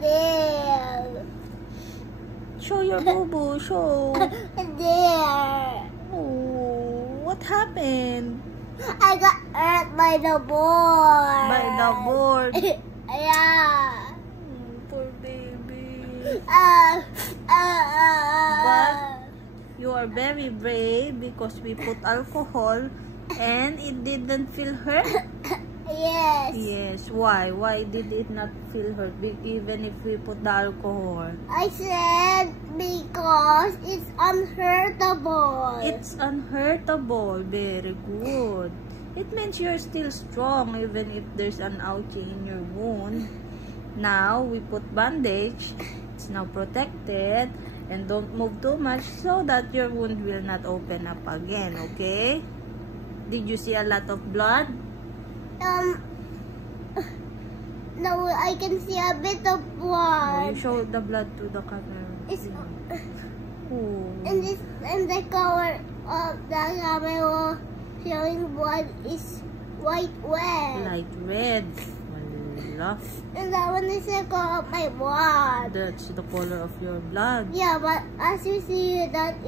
There. Show your boo-boo. Show. There. Oh, what happened? I got hurt by the board. By the board. Yeah. Poor baby. But you are very brave because we put alcohol and it didn't feel hurt. Yes. Yes. Why? Why did it not feel hurt even if we put the alcohol? I said because it's unhurtable. It's unhurtable. Very good. It means you're still strong even if there's an ouchie in your wound. Now, we put bandage. It's now protected. And don't move too much so that your wound will not open up again. Okay? Did you see a lot of blood? No, I can see a bit of Oh, blood. you show the blood to the camera. It's Oh. in the cover of the camera showing blood is white red. Light red. Wala. And that one is the color of my blood. That's the color of your blood. Yeah, but as you see that